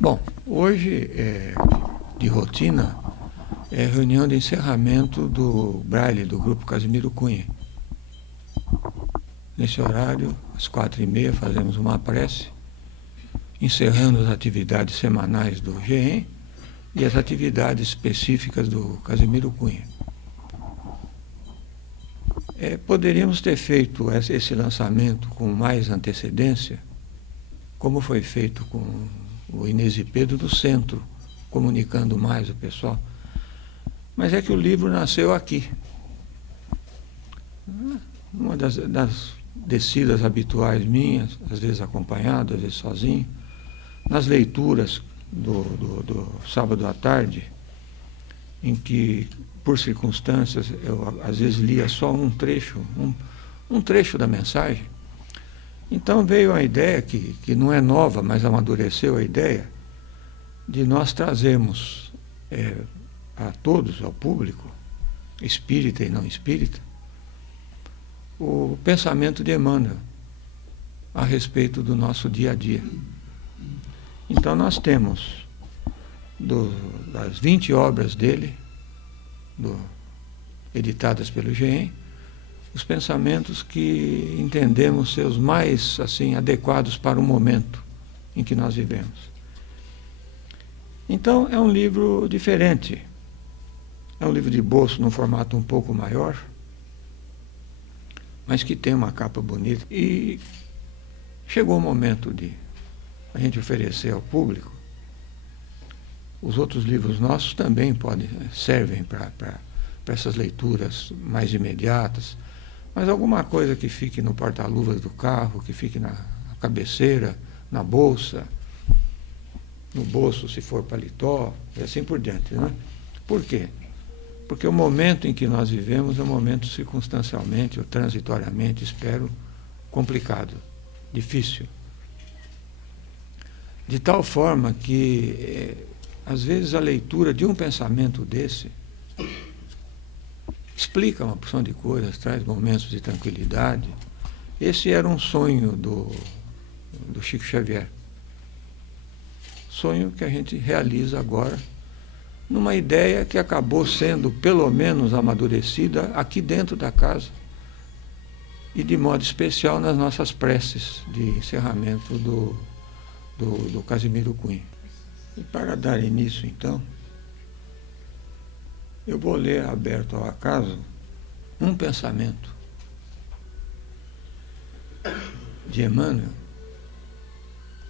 Bom, hoje, de rotina, é reunião de encerramento do Braille, do Grupo Casimiro Cunha. Nesse horário, às 4h30, fazemos uma prece, encerrando as atividades semanais do GEM e as atividades específicas do Casimiro Cunha. Poderíamos ter feito esse lançamento com mais antecedência, como foi feito com o Inês e Pedro do Centro, comunicando mais o pessoal. Mas é que o livro nasceu aqui. Uma das descidas habituais minhas, às vezes acompanhado, às vezes sozinho, nas leituras do sábado à tarde, em que, por circunstâncias, eu às vezes lia só um trecho da mensagem. Então veio a ideia, que não é nova, mas amadureceu a ideia, de nós trazermos a todos, ao público, espírita e não espírita, o pensamento de Emmanuel a respeito do nosso dia a dia. Então nós temos das 20 obras dele, editadas pelo GEM, os pensamentos que entendemos ser os mais adequados para o momento em que nós vivemos. Então é um livro diferente, é um livro de bolso num formato um pouco maior, mas que tem uma capa bonita. E chegou o momento de a gente oferecer ao público. Os outros livros nossos também servem para essas leituras mais imediatas, mas alguma coisa que fique no porta-luvas do carro, que fique na cabeceira, na bolsa, no bolso se for paletó, e assim por diante, né? Por quê? Porque o momento em que nós vivemos é um momento circunstancialmente ou transitoriamente, espero, complicado, difícil. De tal forma que, às vezes, a leitura de um pensamento desse explica uma porção de coisas, traz momentos de tranquilidade. Esse era um sonho do Chico Xavier. Sonho que a gente realiza agora, numa ideia que acabou sendo, pelo menos, amadurecida aqui dentro da casa e, de modo especial, nas nossas preces de encerramento do Casimiro Cunha. E para dar início, então, eu vou ler, aberto ao acaso, um pensamento de Emmanuel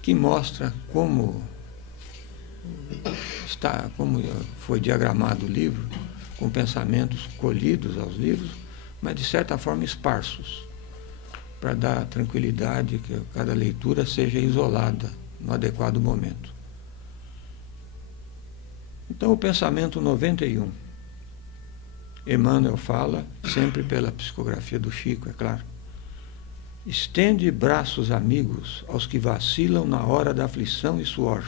que mostra como foi diagramado o livro, com pensamentos colhidos aos livros, mas de certa forma esparsos, para dar tranquilidade, que cada leitura seja isolada no adequado momento. Então, o pensamento 91. Emmanuel fala, sempre pela psicografia do Chico, é claro. Estende braços amigos aos que vacilam na hora da aflição e suor,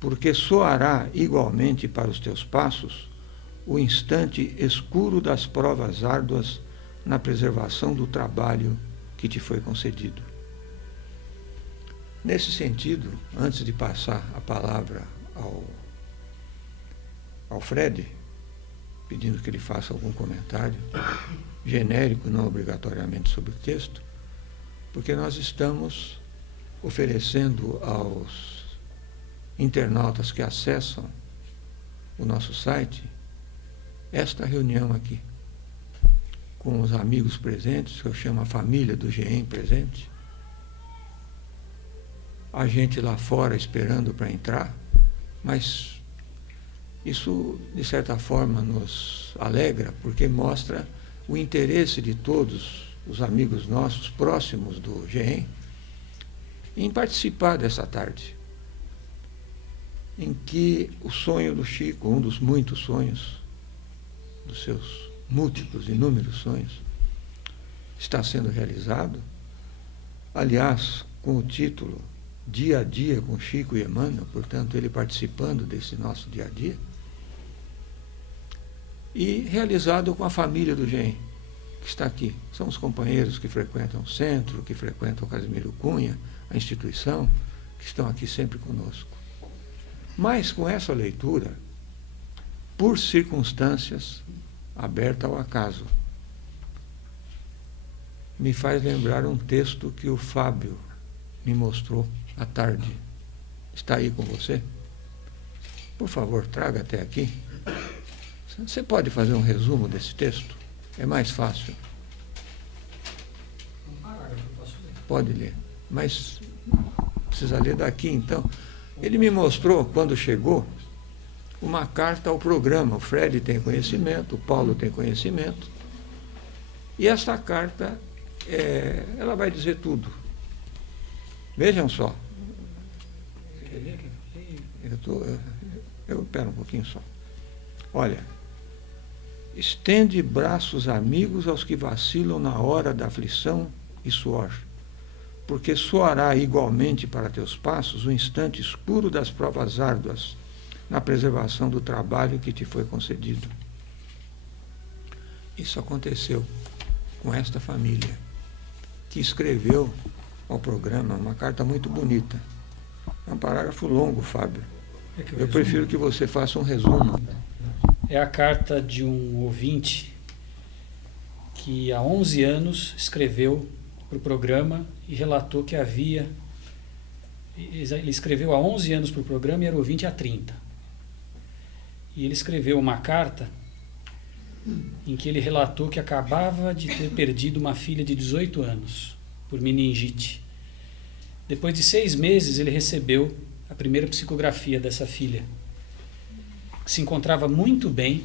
porque soará igualmente para os teus passos o instante escuro das provas árduas na preservação do trabalho que te foi concedido. Nesse sentido, antes de passar a palavra ao Fred, pedindo que ele faça algum comentário genérico, não obrigatoriamente sobre o texto, porque nós estamos oferecendo aos internautas que acessam o nosso site esta reunião aqui, com os amigos presentes, que eu chamo a família do GEM presente, a gente lá fora esperando para entrar, mas isso, de certa forma, nos alegra, porque mostra o interesse de todos os amigos nossos próximos do GEM em participar dessa tarde, em que o sonho do Chico, um dos muitos sonhos, dos seus múltiplos, inúmeros sonhos, está sendo realizado, aliás, com o título Dia a Dia com Chico e Emmanuel, portanto, ele participando desse nosso dia a dia, e realizado com a família do GEM, que está aqui. São os companheiros que frequentam o centro, que frequentam o Casimiro Cunha, a instituição, que estão aqui sempre conosco. Mas com essa leitura, por circunstâncias abertas ao acaso, me faz lembrar um texto que o Fábio me mostrou à tarde. Está aí com você? Por favor, traga até aqui. Você pode fazer um resumo desse texto? É mais fácil. Pode ler. Mas precisa ler daqui, então. Ele me mostrou, quando chegou, uma carta ao programa. O Fred tem conhecimento, o Paulo tem conhecimento. E essa carta, ela vai dizer tudo. Vejam só. Eu pera um pouquinho só. Olha. Estende braços amigos aos que vacilam na hora da aflição e suor, porque soará igualmente para teus passos o instante escuro das provas árduas, na preservação do trabalho que te foi concedido. Isso aconteceu com esta família, que escreveu ao programa uma carta muito bonita. É um parágrafo longo, Fábio. Eu prefiro que você faça um resumo. É a carta de um ouvinte que há 11 anos escreveu para o programa e relatou que havia... Ele escreveu há 11 anos para o programa e era ouvinte há 30. E ele escreveu uma carta em que ele relatou que acabava de ter perdido uma filha de 18 anos por meningite. Depois de 6 meses, ele recebeu a primeira psicografia dessa filha, que se encontrava muito bem,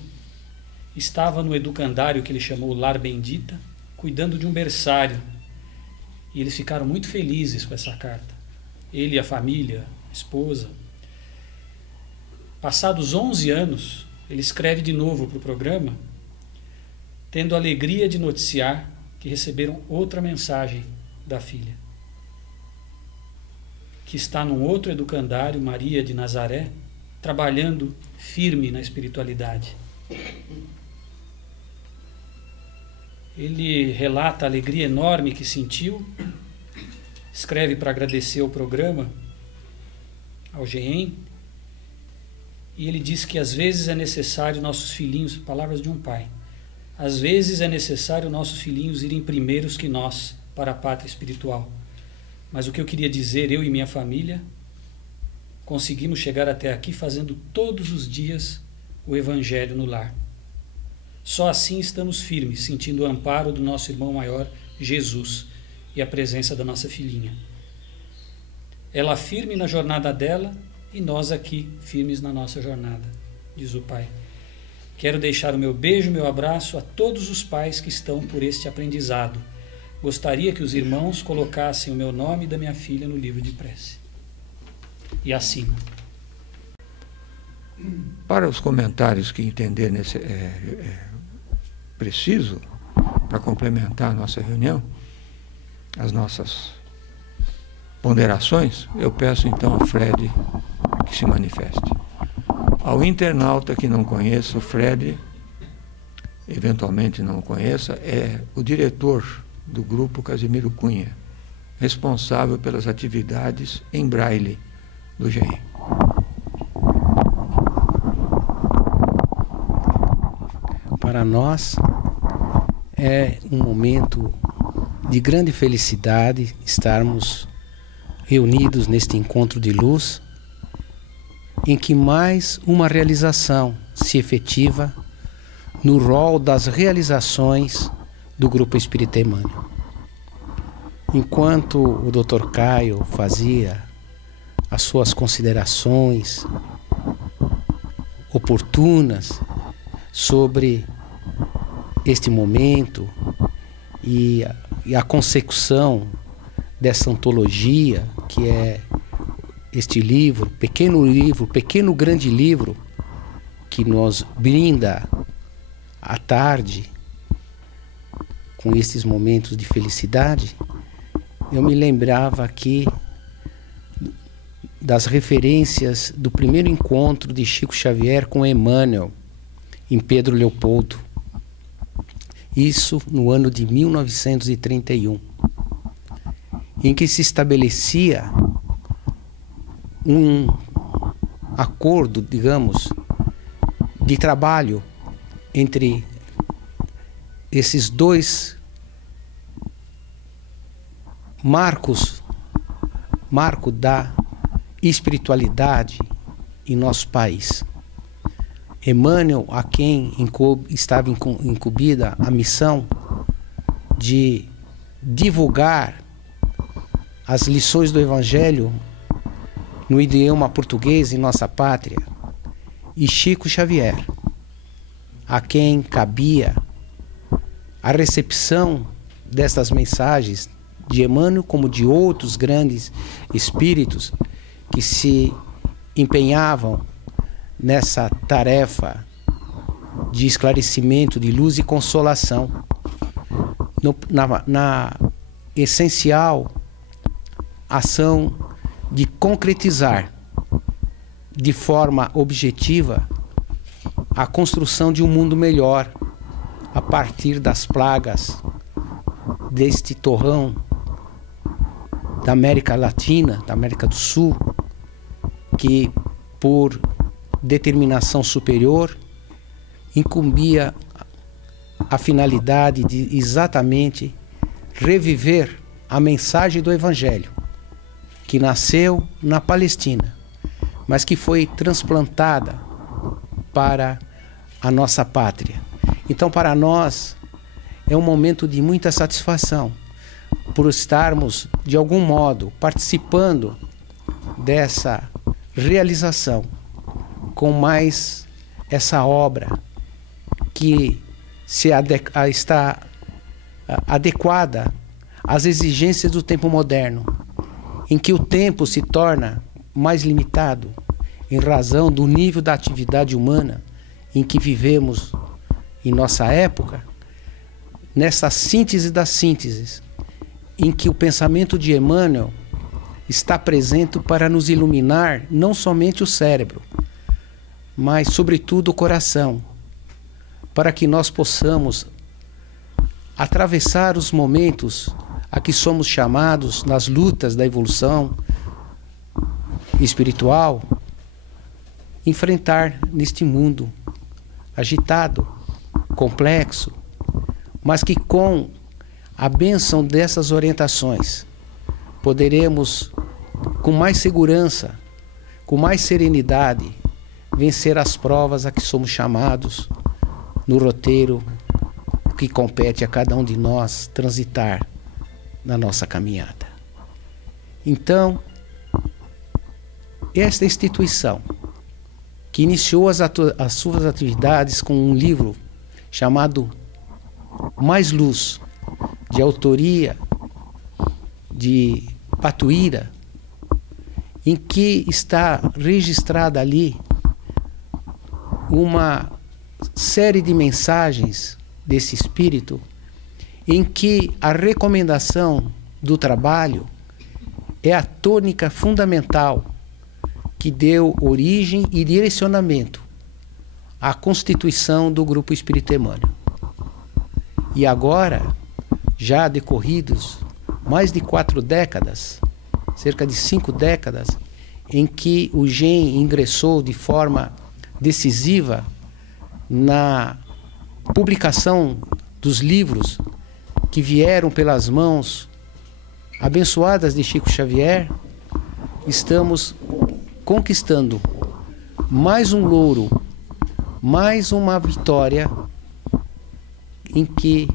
estava no educandário que ele chamou Lar Bendita, cuidando de um berçário. E eles ficaram muito felizes com essa carta. Ele e a família, a esposa. Passados 11 anos, ele escreve de novo para o programa, tendo a alegria de noticiar que receberam outra mensagem da filha, que está num outro educandário, Maria de Nazaré, trabalhando firme na espiritualidade. Ele relata a alegria enorme que sentiu, escreve para agradecer ao programa, ao GEM, e ele diz que às vezes é necessário nossos filhinhos, palavras de um pai, às vezes é necessário nossos filhinhos irem primeiros que nós para a pátria espiritual. Mas o que eu queria dizer, eu e minha família, conseguimos chegar até aqui fazendo todos os dias o Evangelho no lar. Só assim estamos firmes, sentindo o amparo do nosso irmão maior, Jesus, e a presença da nossa filhinha. Ela firme na jornada dela e nós aqui firmes na nossa jornada, diz o pai. Quero deixar o meu beijo, meu abraço a todos os pais que estão por este aprendizado. Gostaria que os irmãos colocassem o meu nome e da minha filha no livro de prece. E assina. Para os comentários que entender preciso, para complementar a nossa reunião, as nossas ponderações, eu peço então ao Fred que se manifeste. Ao internauta que não conheça, o Fred, eventualmente não o conheça, é o diretor do grupo Casimiro Cunha, responsável pelas atividades em braille do GEM. Para nós é um momento de grande felicidade estarmos reunidos neste encontro de luz, em que mais uma realização se efetiva no rol das realizações do Grupo Espírita Emmanuel. Enquanto o Dr. Caio fazia as suas considerações oportunas sobre este momento e a consecução dessa antologia, que é este livro, pequeno grande livro, que nos brinda à tarde com esses momentos de felicidade, eu me lembrava aqui das referências do primeiro encontro de Chico Xavier com Emmanuel em Pedro Leopoldo. Isso no ano de 1931, em que se estabelecia um acordo, digamos, de trabalho entre esses dois marco da espiritualidade em nosso país. Emmanuel, a quem estava incumbida a missão de divulgar as lições do Evangelho no idioma português em nossa pátria, e Chico Xavier, a quem cabia a recepção destas mensagens de Emmanuel como de outros grandes espíritos que se empenhavam nessa tarefa de esclarecimento, de luz e consolação, na essencial ação de concretizar de forma objetiva a construção de um mundo melhor a partir das plagas deste torrão da América Latina, da América do Sul, que por determinação superior incumbia a finalidade de exatamente reviver a mensagem do Evangelho, que nasceu na Palestina, mas que foi transplantada para a nossa pátria. Então, para nós, é um momento de muita satisfação por estarmos, de algum modo, participando dessa realização com mais essa obra que está adequada às exigências do tempo moderno, em que o tempo se torna mais limitado em razão do nível da atividade humana em que vivemos em nossa época, nessa síntese das sínteses, em que o pensamento de Emmanuel está presente para nos iluminar não somente o cérebro, mas sobretudo o coração, para que nós possamos atravessar os momentos a que somos chamados nas lutas da evolução espiritual, enfrentar neste mundo agitado, complexo, mas que com a bênção dessas orientações poderemos, com mais segurança, com mais serenidade, vencer as provas a que somos chamados no roteiro que compete a cada um de nós transitar na nossa caminhada. Então, esta instituição, que iniciou as suas atividades com um livro chamado Mais Luz, de autoria de Patuíra, em que está registrada ali uma série de mensagens desse espírito, em que a recomendação do trabalho é a tônica fundamental que deu origem e direcionamento à constituição do Grupo Espírita Emmanuel. E agora, já decorridos mais de 4 décadas, cerca de 5 décadas, em que o GEM ingressou de forma decisiva na publicação dos livros que vieram pelas mãos abençoadas de Chico Xavier, estamos conquistando mais um louro, mais uma vitória em que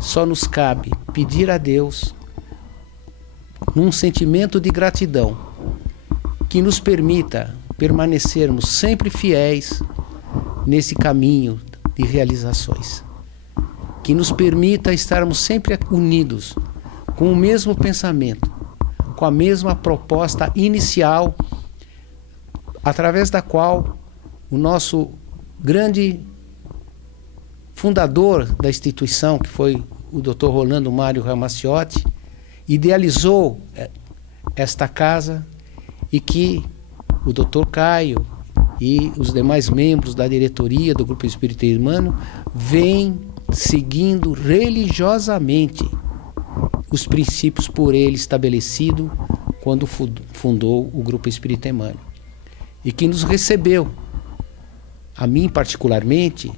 só nos cabe pedir a Deus, num sentimento de gratidão, que nos permita permanecermos sempre fiéis nesse caminho de realizações, que nos permita estarmos sempre unidos com o mesmo pensamento, com a mesma proposta inicial, através da qual o nosso grande fundador da instituição, que foi o Dr. Rolando Mário Ramaciotti, idealizou esta casa, e que o Dr. Caio e os demais membros da diretoria do Grupo Espírita Emmanuel vêm seguindo religiosamente os princípios por ele estabelecidos quando fundou o Grupo Espírita Emmanuel. e que nos recebeu, a mim particularmente,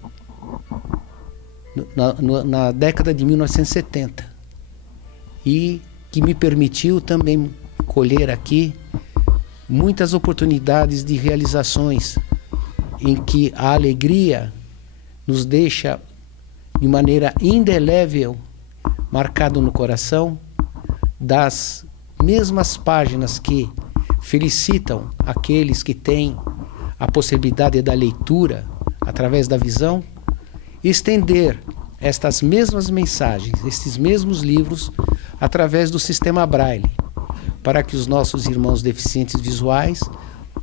na década de 1970, e que me permitiu também colher aqui muitas oportunidades de realizações em que a alegria nos deixa de maneira indelével marcado no coração, das mesmas páginas que felicitam aqueles que têm a possibilidade da leitura através da visão, estender estas mesmas mensagens, estes mesmos livros, através do sistema Braille, para que os nossos irmãos deficientes visuais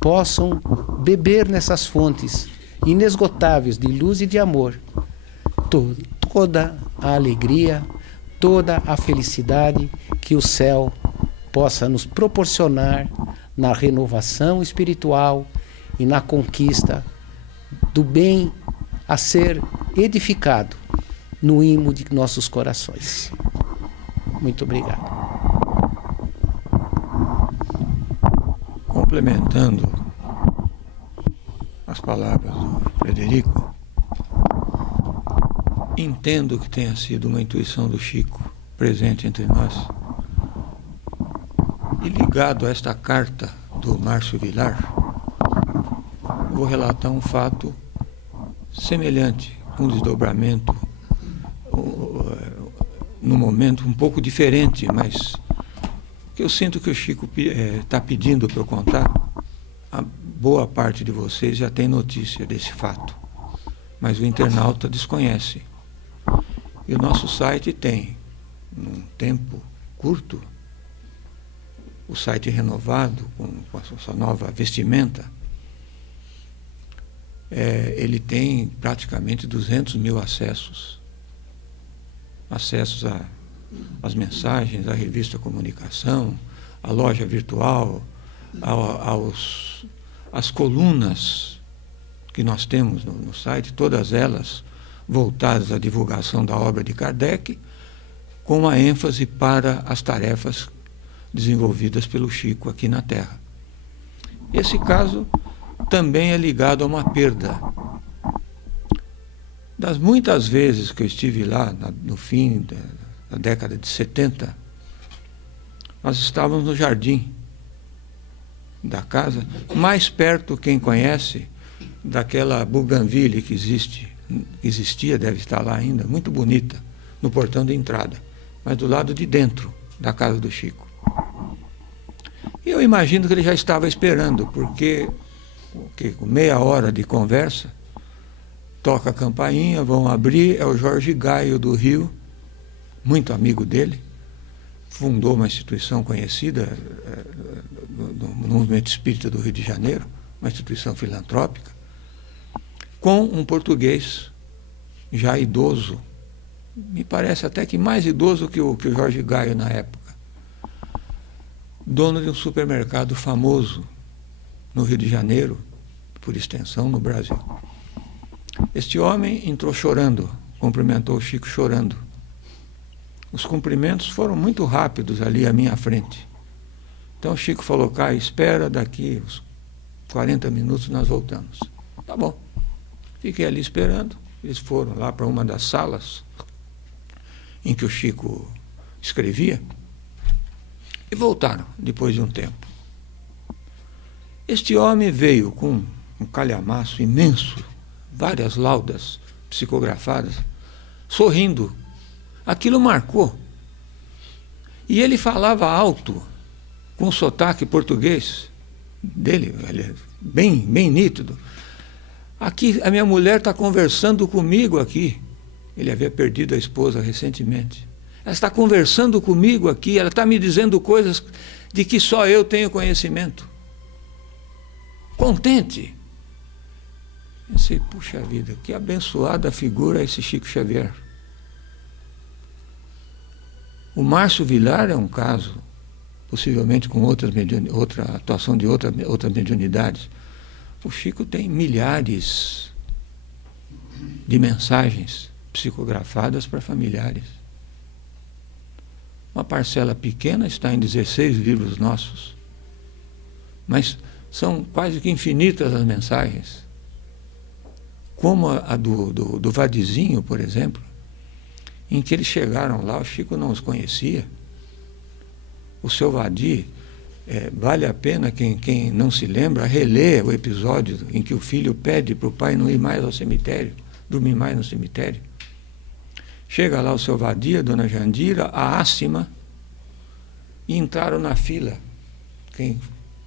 possam beber nessas fontes inesgotáveis de luz e de amor toda a alegria, toda a felicidade que o céu possa nos proporcionar na renovação espiritual e na conquista do bem a ser edificado no imo de nossos corações. Muito obrigado. Complementando as palavras do Frederico, entendo que tenha sido uma intuição do Chico presente entre nós. E ligado a esta carta do Márcio Vilar, vou relatar um fato semelhante, um desdobramento, num momento um pouco diferente, mas que eu sinto que o Chico está pedindo para eu contar. A boa parte de vocês já tem notícia desse fato, mas o internauta desconhece. E o nosso site tem, num tempo curto, o site renovado, com a sua nova vestimenta, ele tem praticamente 200 mil acessos. Acessos às mensagens, à revista Comunicação, à loja virtual, às colunas que nós temos no site, todas elas voltadas à divulgação da obra de Kardec, com uma ênfase para as tarefas desenvolvidas pelo Chico aqui na Terra. Esse caso também é ligado a uma perda. Das muitas vezes que eu estive lá, no fim da década de 70, nós estávamos no jardim da casa, mais perto, quem conhece, daquela bougainville que existia, deve estar lá ainda, muito bonita, no portão de entrada, mas do lado de dentro da casa do Chico. E eu imagino que ele já estava esperando, porque com meia hora de conversa, toca a campainha, vão abrir, é o Jorge Gaio do Rio, muito amigo dele, fundou uma instituição conhecida no Movimento Espírita do Rio de Janeiro, uma instituição filantrópica, com um português já idoso, me parece até que mais idoso que o Jorge Gaio na época, dono de um supermercado famoso no Rio de Janeiro, por extensão no Brasil. Este homem entrou chorando, cumprimentou o Chico chorando. Os cumprimentos foram muito rápidos ali à minha frente. Então o Chico falou: "Caio, espera, daqui uns 40 minutos nós voltamos." Tá bom. Fiquei ali esperando. Eles foram lá para uma das salas em que o Chico escrevia e voltaram depois de um tempo. Este homem veio com um calhamaço imenso, várias laudas psicografadas, sorrindo. Aquilo marcou. E ele falava alto, com o sotaque português dele, bem nítido. "Aqui, a minha mulher está conversando comigo aqui." Ele havia perdido a esposa recentemente. "Ela está conversando comigo aqui, ela está me dizendo coisas de que só eu tenho conhecimento." Contente. Pensei, puxa vida, que abençoada figura esse Chico Xavier. O Márcio Vilar é um caso, possivelmente com outra atuação de outras mediunidades. O Chico tem milhares de mensagens psicografadas para familiares. Uma parcela pequena está em 16 livros nossos. Mas São quase que infinitas as mensagens. Como a do Vadizinho, por exemplo, em que eles chegaram lá, o Chico não os conhecia. O seu Vadi, vale a pena, quem não se lembra, reler o episódio em que o filho pede para o pai não ir mais ao cemitério, dormir mais no cemitério. Chega lá o seu Vadi, a dona Jandira, a Ácima, e entraram na fila. Quem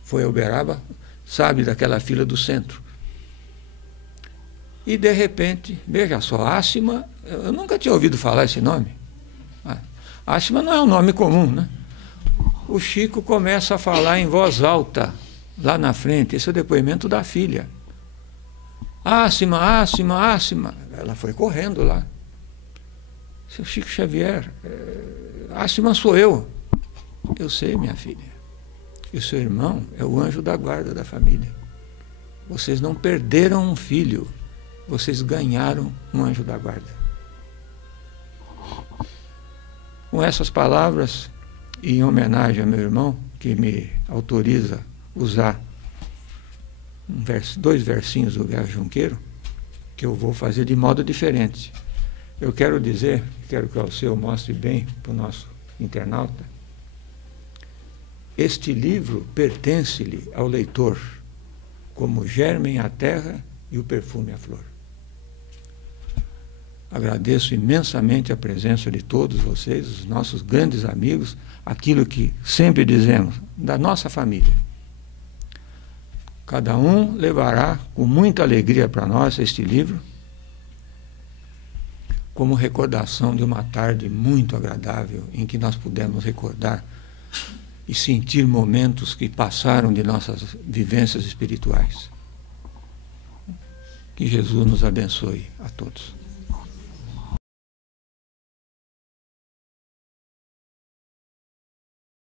foi a Uberaba sabe daquela fila do centro. E, de repente, veja só, Ácima, eu nunca tinha ouvido falar esse nome. Ácima não é um nome comum, né? O Chico começa a falar em voz alta, lá na frente. Esse é o depoimento da filha. Ácima, Ácima, Ácima. Ela foi correndo lá. Seu Chico Xavier, Ácima sou eu. Eu sei, minha filha. E o seu irmão é o anjo da guarda da família. Vocês não perderam um filho. Vocês ganharam um anjo da guarda. Com essas palavras, e em homenagem ao meu irmão, que me autoriza usar dois versinhos do Guerra Junqueiro, que eu vou fazer de modo diferente. Eu quero dizer, quero que o Alceu mostre bem para o nosso internauta, este livro pertence-lhe ao leitor, como o germe à terra e o perfume à flor. Agradeço imensamente a presença de todos vocês, os nossos grandes amigos, aquilo que sempre dizemos, da nossa família. Cada um levará com muita alegria para nós este livro, como recordação de uma tarde muito agradável, em que nós pudemos recordar e sentir momentos que passaram de nossas vivências espirituais. Que Jesus nos abençoe a todos.